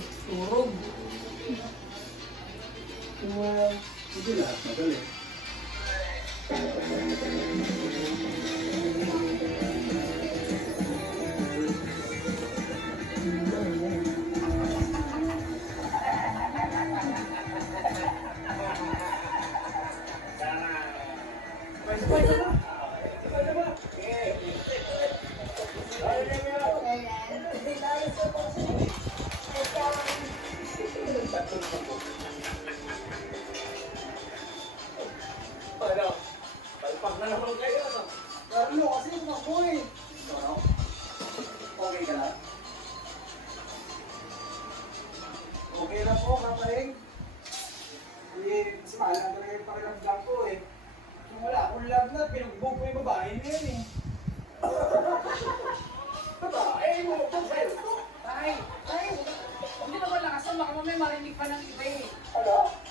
Turog. Hindi lahat magaling. Ano? Palpak na naman kayo, ano? Carlo, kasi tumakbo eh. Ano? Okay ka lang? Okay lang po, kaparing. Eh, mas mahal talaga yung pakiramdam ko eh. Kung wala akong love na, pinugbog ko yung babae na yan eh. Babae mo, babae mo. Tay! Tay! Hindi naman lakasan, baka mamaya marinig pa ng iba eh. Ano?